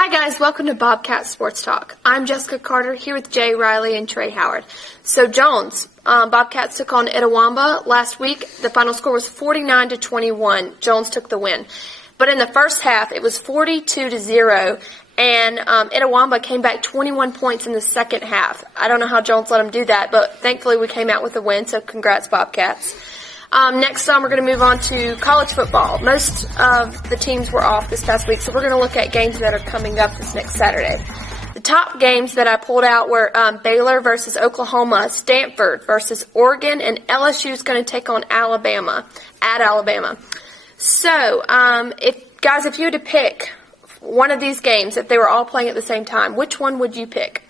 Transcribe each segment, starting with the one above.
Hi guys, welcome to Bobcat Sports Talk. I'm Jessica Carter here with Jay Riley and Trey Howard. So Jones, Bobcats took on Itawamba last week. The final score was 49-21. Jones took the win. But in the first half, it was 42-0, and Itawamba came back 21 points in the second half. I don't know how Jones let them do that, but thankfully we came out with a win, so congrats Bobcats. Next we're going to move on to college football. Most of the teams were off this past week, so we're going to look at games that are coming up this next Saturday. The top games that I pulled out were Baylor versus Oklahoma, Stanford versus Oregon, and LSU is going to take on Alabama, at Alabama. So, if you had to pick one of these games, if they were all playing at the same time, which one would you pick?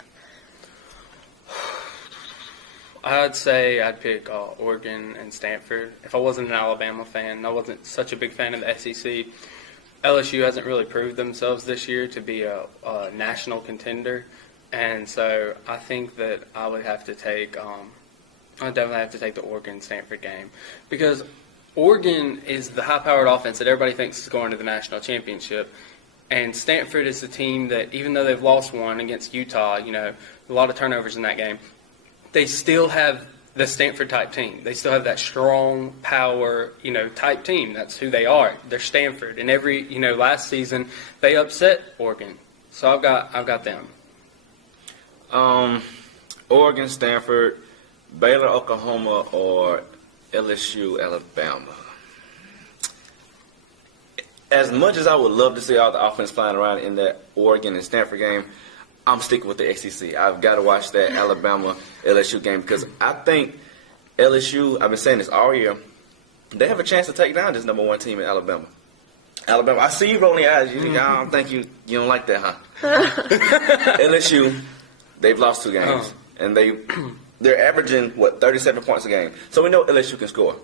I'd say I'd pick Oregon and Stanford. If I wasn't an Alabama fan, I wasn't such a big fan of the SEC. LSU hasn't really proved themselves this year to be a national contender, and so I think that I would have to take. I definitely have to take the Oregon-Stanford game because Oregon is the high-powered offense that everybody thinks is going to the national championship, and Stanford is the team that, even though they've lost one against Utah, a lot of turnovers in that game, they still have the Stanford-type team. They still have that strong power, type team. That's who they are. They're Stanford. And last season they upset Oregon. So I've got them. Oregon, Stanford, Baylor, Oklahoma, or LSU, Alabama. As much as I would love to see all the offense flying around in that Oregon and Stanford game, I'm sticking with the SEC. I've got to watch that Alabama-LSU game because I think LSU, I've been saying this all year, they have a chance to take down this number one team in Alabama. Alabama, I see you rolling your eyes. I don't think you don't like that, huh? LSU, they've lost 2 games, and they're averaging, 37 points a game. So we know LSU can score.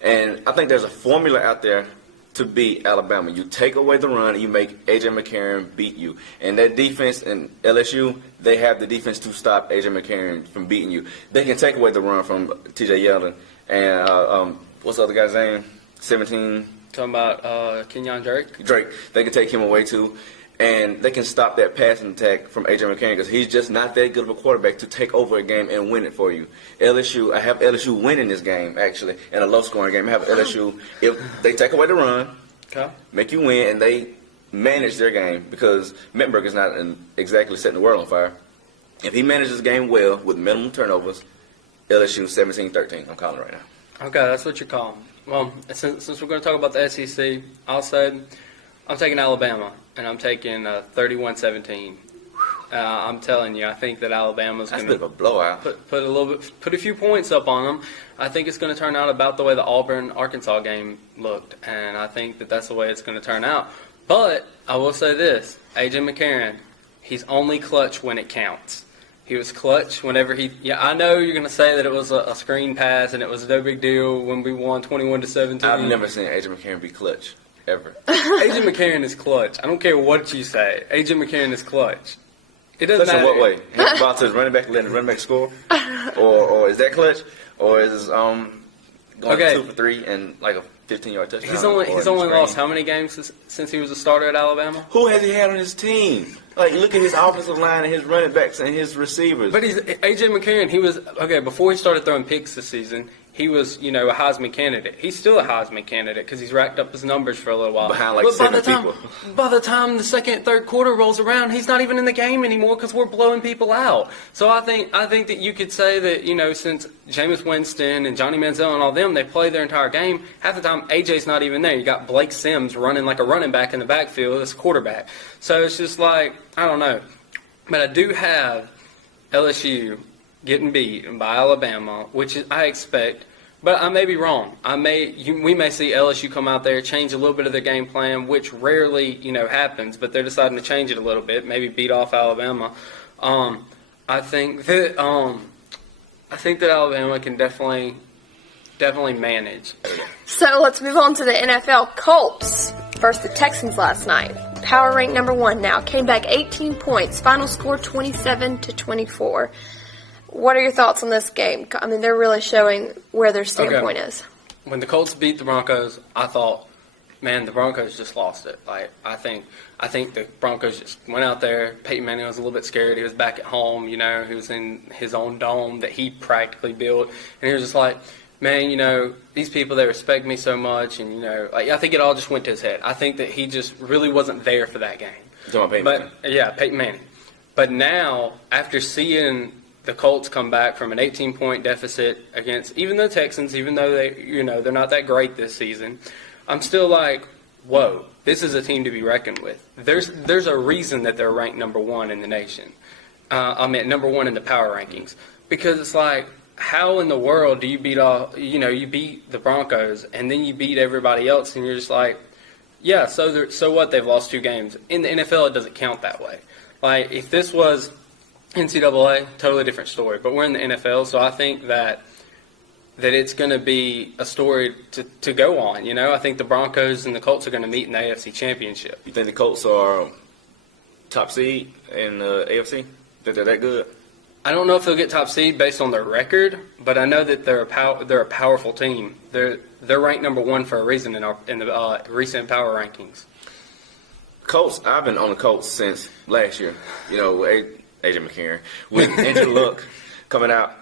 And I think there's a formula out there to beat Alabama. You take away the run, and you make A.J. McCarron beat you. And that defense in LSU, they have the defense to stop A.J. McCarron from beating you. They can take away the run from T.J. Yeldon. And what's the other guy's name? 17. Talking about Kenyon Drake? Drake. They can take him away, too. And they can stop that passing attack from A.J. McCarron because he's just not that good of a quarterback to take over a game and win it for you. LSU, I have LSU winning this game, actually, in a low-scoring game. I have LSU, if they take away the run, make you win, and they manage their game because Mettenberg is not exactly setting the world on fire. If he manages the game well with minimum turnovers, LSU 17-13. I'm calling it right now. Okay, that's what you're calling. Well, since we're going to talk about the SEC, I'll say I'm taking Alabama, and I'm taking 31-17. I'm telling you, I think that Alabama's going to a bit of a blowout. Put a few points up on them. I think it's going to turn out about the way the Auburn-Arkansas game looked, and I think that that's the way it's going to turn out. But I will say this: A.J. McCarron, he's only clutch when it counts. He was clutch whenever he. Yeah, I know you're going to say that it was a screen pass and it was no big deal when we won 21-17. I've never seen A.J. McCarron be clutch. Ever. A.J. McCarron is clutch. I don't care what you say. A.J. McCarron is clutch. It doesn't matter. In what way? Hand the ball to his running back, letting the running back score? Or is that clutch? Or is going 2 for 3 and like a 15-yard touchdown? He's only lost how many games since he was a starter at Alabama? Who has he had on his team? Like, look at his offensive line and his running backs and his receivers. But A.J. McCarron, before he started throwing picks this season, he was, a Heisman candidate. He's still a Heisman candidate because he's racked up his numbers for a little while. Behind seven people. By the time the second, third quarter rolls around, he's not even in the game anymore because we're blowing people out. So I think that you could say that, since Jameis Winston and Johnny Manziel and all them, they play their entire game, half the time A.J.'s not even there. You got Blake Sims running like a running back in the backfield as quarterback. So it's just like, I don't know. But I do have LSU getting beat by Alabama, which I expect. But I may be wrong. We may see LSU come out there, change a little bit of their game plan, which rarely, happens. But they're deciding to change it a little bit, maybe beat off Alabama. I think that Alabama can definitely manage. So let's move on to the NFL. Colts versus the Texans last night. Power rank number 1 now. Came back 18 points. Final score 27-24. What are your thoughts on this game? I mean, they're really showing where their standpoint is. When the Colts beat the Broncos, I thought, Man, the Broncos just lost it. Like I think the Broncos just went out there. Peyton Manning was a little bit scared. He was back at home, you know. He was in his own dome that he practically built, and he was just like, man, you know, these people, they respect me so much, and you know, like I think it all just went to his head. I think that he just really wasn't there for that game. You're talking about Peyton Manning? Yeah, Peyton Manning. But now, after seeing the Colts come back from an 18-point deficit against even the Texans, even though they're not that great this season, I'm still like, whoa, this is a team to be reckoned with. There's a reason that they're ranked number one in the nation. Number one in the power rankings, because it's like, how in the world do you beat you beat the Broncos and then you beat everybody else, and you're just like, yeah, so what? They've lost 2 games. In the NFL, it doesn't count that way. Like if this was NCAA, totally different story. But we're in the NFL, so I think that it's going to be a story to go on. You know, I think the Broncos and the Colts are going to meet in the AFC Championship. You think the Colts are top seed in the AFC? Think they're that good? I don't know if they'll get top seed based on their record, but I know that they're a powerful team. They're ranked number one for a reason in the recent power rankings. Colts. I've been on the Colts since last year. You know, AJ McCarron with Andrew Luck coming out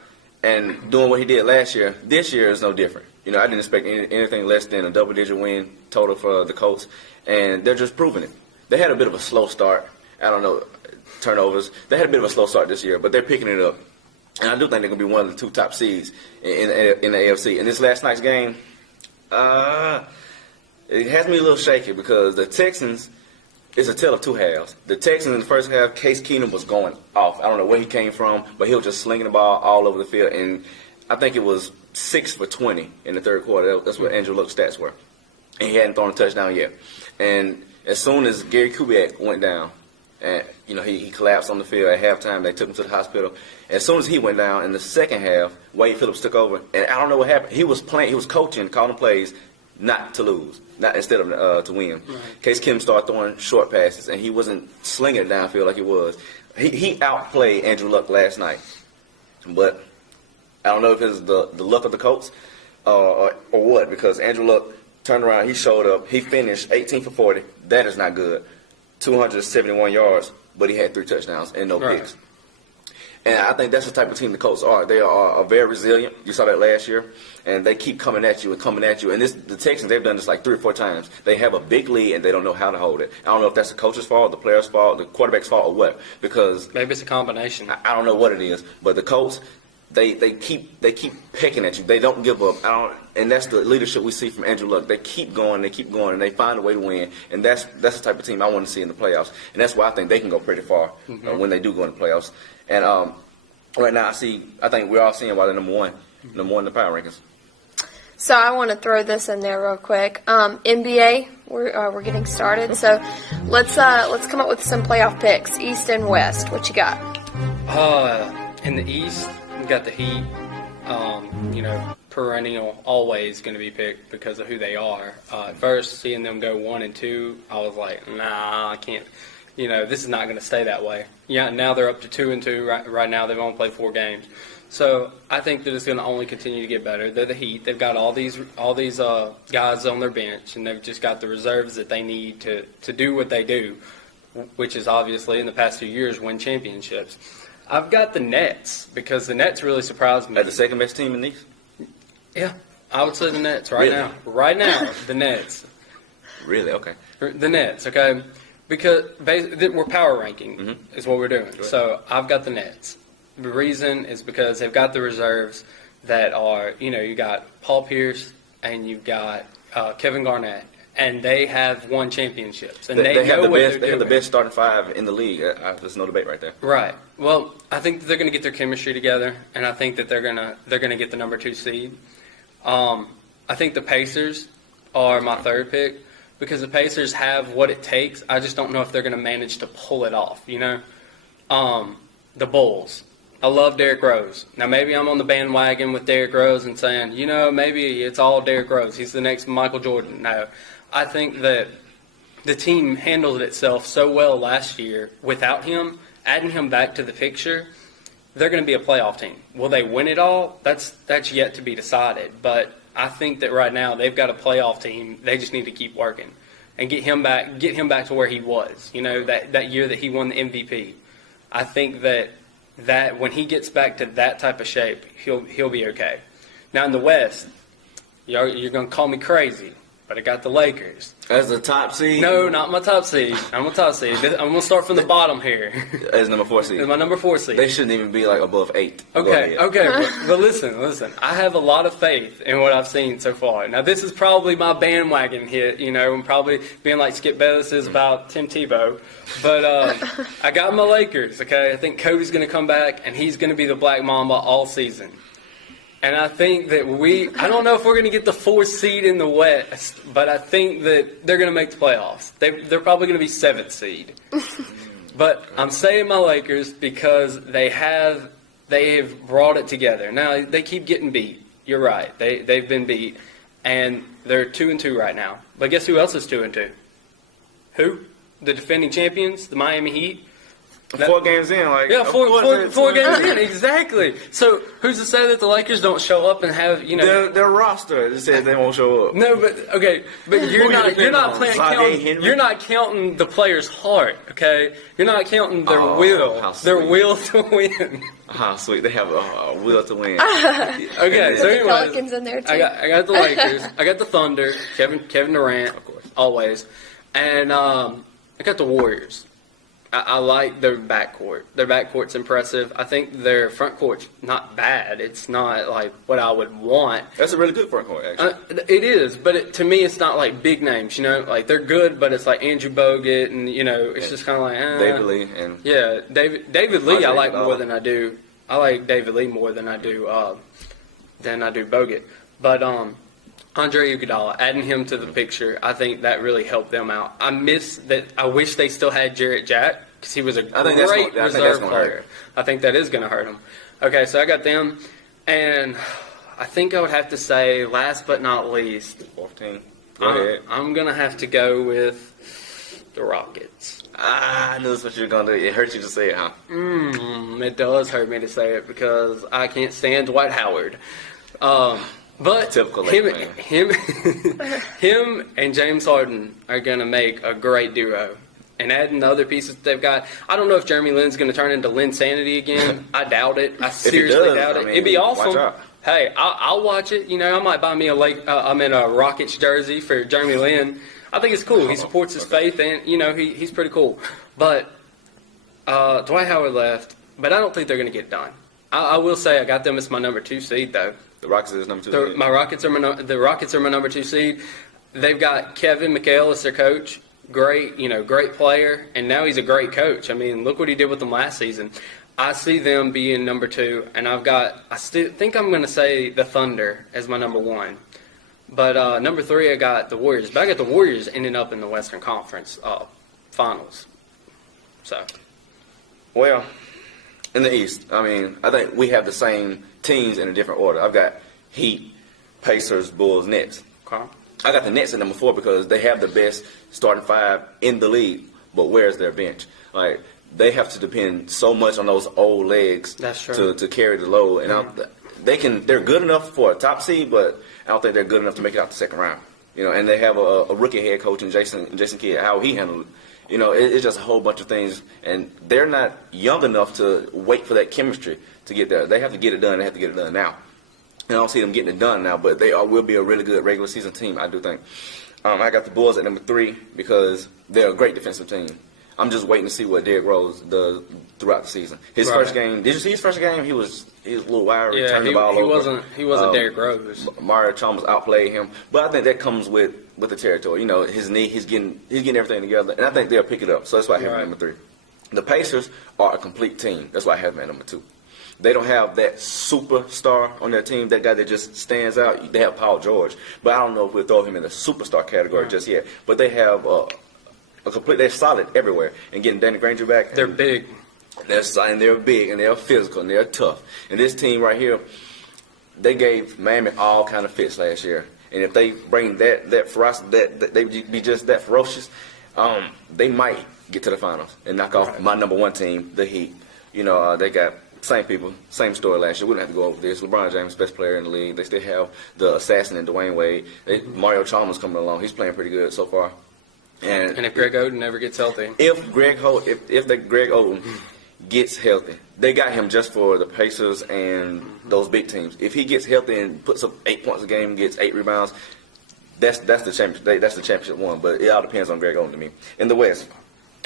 and doing what he did last year. This year is no different. You know, I didn't expect anything less than a double-digit win total for the Colts, and they're just proving it. They had a bit of a slow start. I don't know, turnovers. They had a bit of a slow start this year, but they're picking it up. And I do think they're going to be one of the 2 top seeds in the AFC. And this last night's game, it has me a little shaky because the Texans, it's a tale of 2 halves. The Texans in the first half, Case Keenum was going off. I don't know where he came from, but he was just slinging the ball all over the field. And I think it was 6 for 20 in the third quarter. That's what Andrew Luck's stats were. And he hadn't thrown a touchdown yet. And as soon as Gary Kubiak went down, and you know he collapsed on the field at halftime, they took him to the hospital. As soon as he went down in the second half, Wade Phillips took over, and I don't know what happened. He was coaching, calling plays, not to lose, not instead of to win. Right. Case Keenum started throwing short passes, and he wasn't slinging it downfield like he was. He outplayed Andrew Luck last night, but I don't know if it's the luck of the Colts or what, because Andrew Luck turned around, he showed up, he finished 18 for 40. That is not good. 271 yards, but he had 3 touchdowns and no picks. And I think that's the type of team the Colts are. They are very resilient. You saw that last year. And they keep coming at you and coming at you. And the Texans, they've done this like 3 or 4 times. They have a big lead, and they don't know how to hold it. I don't know if that's the coach's fault, the player's fault, the quarterback's fault, or what. Because maybe it's a combination. I don't know what it is. But the Colts, they keep pecking at you. They don't give up. And that's the leadership we see from Andrew Luck. They keep going, and they find a way to win. And that's the type of team I want to see in the playoffs. And that's why I think they can go pretty far when they do go in the playoffs. And right now, I think we're all seeing why they're number one in the power rankings. So I want to throw this in there real quick. NBA, we're getting started. So let's come up with some playoff picks, East and West. What you got? In the East, we got the Heat. Perennial, always going to be picked because of who they are. At first, seeing them go 1-2, I was like, nah, I can't. This is not going to stay that way. Yeah, now they're up to 2-2. Right now, they've only played 4 games. So I think that it's going to only continue to get better. They're the Heat. They've got all these guys on their bench, and they've just got the reserves that they need to do what they do, which is obviously in the past few years win championships. I've got the Nets because the Nets really surprised me. As the second best team in the East? Yeah, I would say the Nets now. Right now, the Nets. Really? Okay. The Nets, okay? Because we're power ranking is what we're doing. Right. So I've got the Nets. The reason is because they've got the reserves that are, you got Paul Pierce and you've got Kevin Garnett, and they have won championships. And they have the best starting 5 in the league. There's no debate right there. Right. Well, I think that they're going to get their chemistry together, and I think that they're going to get the number 2 seed. I think the Pacers are my third pick because the Pacers have what it takes. I just don't know if they're going to manage to pull it off, The Bulls. I love Derrick Rose. Now, maybe I'm on the bandwagon with Derrick Rose and saying, maybe it's all Derrick Rose. He's the next Michael Jordan. No, I think that the team handled itself so well last year without him. Adding him back to the picture, they're going to be a playoff team. Will they win it all? That's yet to be decided. But I think that right now they've got a playoff team. They just need to keep working and get him back to where he was. That year that he won the MVP. I think that when he gets back to that type of shape, he'll be okay. Now in the West, you're gonna call me crazy, but I got the Lakers. As the top seed? No, not my top seed. I'm a top seed. I'm going to start from the bottom here. As number 4 seed? As my number 4 seed. They shouldn't even be like above 8. Okay. But listen. I have a lot of faith in what I've seen so far. Now, this is probably my bandwagon hit, I'm probably being like Skip Bayless is about Tim Tebow. But I got my Lakers, okay? I think Cody's going to come back, and he's going to be the Black Mamba all season. And I think that I don't know if we're going to get the 4th seed in the West, but I think that they're going to make the playoffs. They're probably going to be 7th seed. But I'm saying my Lakers because they have brought it together. Now, they keep getting beat. You're right. They've been beat. And they're 2-2 right now. But guess who else is 2-2? Who? The defending champions, the Miami Heat. 4 games in, like four games in, exactly. So who's to say that the Lakers don't show up and have their roster says they won't show up? No, but you're not counting the player's heart, okay? You're not counting their will to win. How sweet, they have a will to win. Okay, so anyways, Pelicans in there too. I got the Lakers, I got the Thunder, Kevin Durant, of course, always, and I got the Warriors. I like their backcourt. Their backcourt's impressive. I think their front court's not bad. It's not like what I would want. That's a really good front court, actually. It is, but to me, it's not like big names. Like they're good, but it's like Andrew Bogut, and it's just kind of like David Lee and David Lee. I like more than I do. I like David Lee more than I do Bogut. But Andre Iguodala, adding him to the picture, I think that really helped them out. I wish they still had Jarrett Jack because he was a great reserve player. I think that is going to hurt him. Okay, so I got them, and I think I would have to say, last but not least, 14. I'm going to have to go with the Rockets. I knew that's what you were going to do. It hurts you to say it, huh? It does hurt me to say it because I can't stand Dwight Howard. But him and James Harden are going to make a great duo. And adding the other pieces that they've got, I don't know if Jeremy Lin's going to turn into Lin Sanity again. I doubt it. I seriously doubt it. It'd be awesome. Hey, I'll watch it. I might buy me a Rockets jersey for Jeremy Lin. I think it's cool. He supports his faith, and he's pretty cool. But Dwight Howard left, but I don't think they're going to get done. I will say I got them as my number 2 seed though. The Rockets is number 2 seed. The Rockets are my number 2 seed. They've got Kevin McHale as their coach. Great player, and now he's a great coach. I mean, look what he did with them last season. I see them being number 2, and I still think I'm going to say the Thunder as my number 1. But number 3, I got the Warriors. But I got the Warriors ending up in the Western Conference Finals. So, well, in the East, I think we have the same teams in a different order. I've got Heat, Pacers, Bulls, Nets. Okay. I got the Nets at number 4 because they have the best starting 5 in the league, but where's their bench? Like, they have to depend so much on those old legs to carry the load. And they're good enough for a top seed, but I don't think they're good enough to make it out the second round. And they have a rookie head coach in Jason Kidd, how he handled it. It's just a whole bunch of things, and they're not young enough to wait for that chemistry to get there. They have to get it done. They have to get it done now. And I don't see them getting it done now, but they will be a really good regular season team, I do think. I got the Bulls at number 3 because they're a great defensive team. I'm just waiting to see what Derrick Rose does throughout the season. His first game, did you see his first game? He was a little wiry, turned the ball over. He wasn't Derrick Rose. Mario Chalmers outplayed him, but I think that comes with the territory. His knee, he's getting everything together, and I think they'll pick it up. So that's why I have him at number 3. The Pacers are a complete team. That's why I have them at number 2. They don't have that superstar on their team, that guy that just stands out. They have Paul George, but I don't know if we'll throw him in the superstar category just yet. But they have they're solid everywhere. And getting Danny Granger back, they're big. They're big, and they're physical, and they're tough. And this team right here, they gave Miami all kind of fits last year. And if they bring that ferocity, that they be just that ferocious, they might get to the finals and knock off my number 1 team, the Heat. They got Same people, same story last year. We don't have to go over this. LeBron James, best player in the league. They still have the assassin in Dwayne Wade. Mario Chalmers coming along. He's playing pretty good so far. And if Greg Oden never gets healthy, if Greg Oden gets healthy, they got him just for the Pacers and those big teams. If he gets healthy and puts up 8 points a game, gets 8 rebounds, that's the championship. That's the championship one. But it all depends on Greg Oden to me. In the West,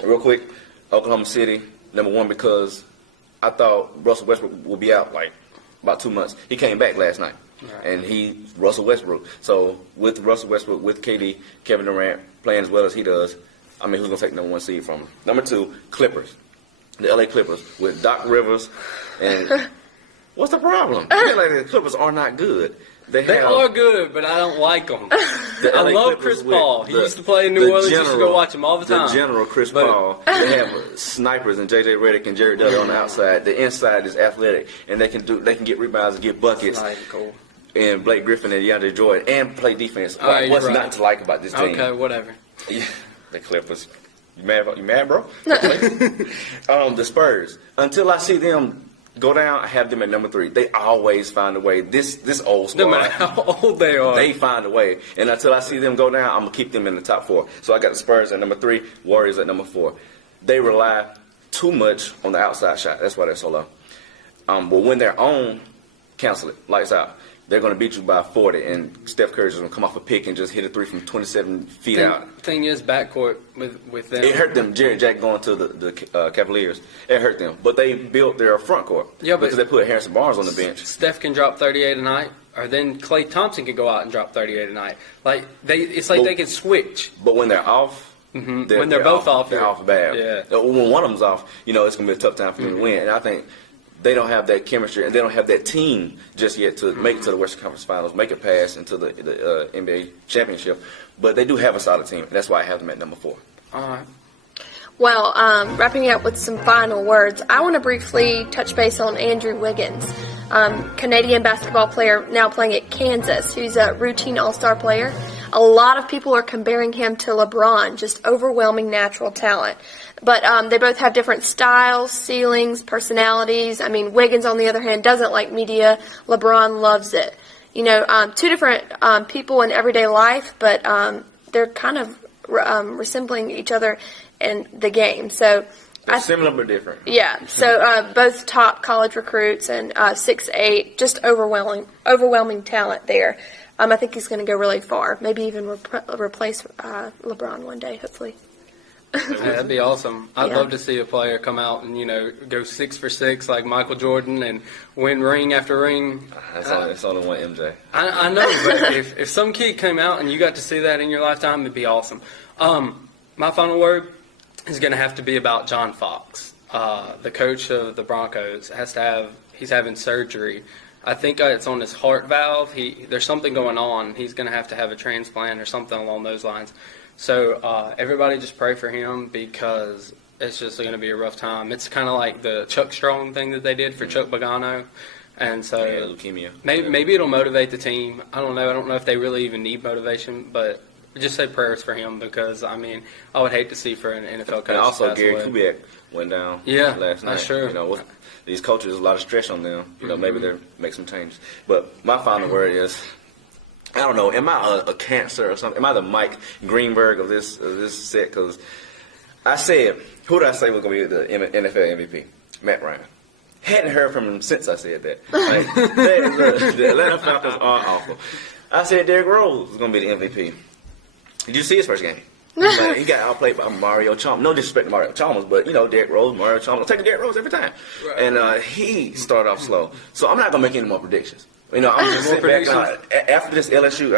real quick, Oklahoma City #1 because I thought Russell Westbrook would be out like about 2 months. He came back last night, and Russell Westbrook. So with Russell Westbrook, with KD, Kevin Durant playing as well as he does, I mean, who's gonna take #1 seed from him? #2, Clippers, the LA Clippers with Doc Rivers, and what's the problem? I feel like the Clippers are not good. They are good, but I don't like them. I love Chris Paul. He used to play in New Orleans. You used to go watch him all the time. The general Chris Paul. They have snipers and J.J. Redick and Jerry Dudley on the outside. The inside is athletic, and they can get rebounds and get buckets. Cool. And Blake Griffin and DeAndre Jordan and play defense. What's not to like about this team? Okay, whatever. Yeah, the Clippers. You mad, bro? The Spurs. Until I see them go down, I have them at #3. They always find a way. This old squad. No matter how old they are. They find a way. And until I see them go down, I'm going to keep them in the top 4. So I got the Spurs at #3, Warriors at #4. They rely too much on the outside shot. That's why they're so low. But when they're on, cancel it. Lights out. They're going to beat you by 40, and Steph Curry's going to come off a pick and just hit a 3 from 27 feet out. Thing is, backcourt with them. It hurt them. Jared Jack going to the Cavaliers. It hurt them. But they built their front court. Yeah, because they put Harrison Barnes on the bench. Steph can drop 38 a night, or then Klay Thompson can go out and drop 38 a night. It's like they can switch. But when they're off, when they're both off, they're off bad. Yeah. When one of them's off, it's going to be a tough time for them to win. And I think they don't have that chemistry, and they don't have that team just yet to make it to the Western Conference Finals, make it pass into the NBA championship. But they do have a solid team, and that's why I have them at #4. All right. Well, wrapping up with some final words, I want to briefly touch base on Andrew Wiggins, Canadian basketball player now playing at Kansas. He's a routine all-star player. A lot of people are comparing him to LeBron, just overwhelming natural talent. But they both have different styles, ceilings, personalities. I mean, Wiggins, on the other hand, doesn't like media. LeBron loves it. Two different people in everyday life, but they're kind of resembling each other in the game. So similar but different. Yeah. So both top college recruits and 6'8", just overwhelming talent there. I think he's going to go really far. Maybe even replace LeBron one day, hopefully. Yeah, that'd be awesome. I'd love to see a player come out and, go 6 for 6 like Michael Jordan and win ring after ring. That's only one MJ. I know, but if some kid came out and you got to see that in your lifetime, it'd be awesome. My final word is going to have to be about John Fox. The coach of the Broncos he's having surgery. I think it's on his heart valve. There's something going on. He's going to have a transplant or something along those lines. So everybody just pray for him because it's just going to be a rough time. It's kind of like the Chuck Strong thing that they did for Chuck Pagano. And so leukemia. Maybe it'll motivate the team. I don't know. I don't know if they really even need motivation, but just say prayers for him because, I would hate to see for an NFL coach. And also Gary Kubiak went down last night. That's true. With these coaches, there's a lot of stress on them. Maybe they'll make some changes. But my final word is, I don't know, am I a cancer or something? Am I the Mike Greenberg of this set? Because I said, who did I say was going to be the NFL MVP? Matt Ryan. Hadn't heard from him since I said that. The Atlanta Falcons are awful. I said Derrick Rose was going to be the MVP. Did you see his first game? He got outplayed by Mario Chalmers. No disrespect to Mario Chalmers, but Derrick Rose, Mario Chalmers. I'm taking Derrick Rose every time. Right. And he started off slow. So I'm not going to make any more predictions. I'm just sitting back. After this LSU,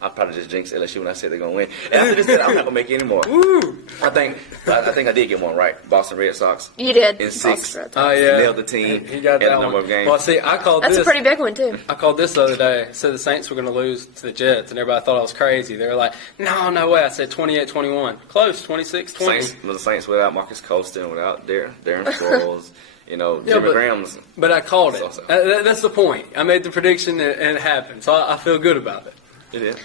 I probably just jinxed LSU when I said they're going to win. After this, I'm not going to make any more. Woo. I think I did get one right. Boston Red Sox. You did. In 6. Oh, yeah. Nailed the team. He got that a number of games. Well, see, I called That's this. a pretty big one, too. I called this the other day. I said the Saints were going to lose to the Jets, and everybody thought I was crazy. They were like, no way. I said 28-21. Close, 26-20. The Saints without Marcus Colston, without Darren Sproles. Jimmy Graham's. But I called it. That's the point. I made the prediction and it happened. So I feel good about it. It is.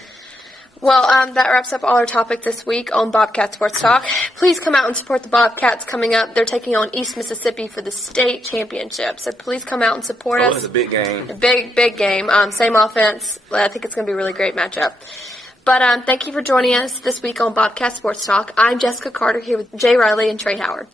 Well, that wraps up all our topic this week on Bobcat Sports Talk. Please come out and support the Bobcats coming up. They're taking on East Mississippi for the state championship. So please come out and support us. It's a big game. A big game. Same offense. I think it's going to be a really great matchup. But thank you for joining us this week on Bobcat Sports Talk. I'm Jessica Carter here with Jay Riley and Trey Howard.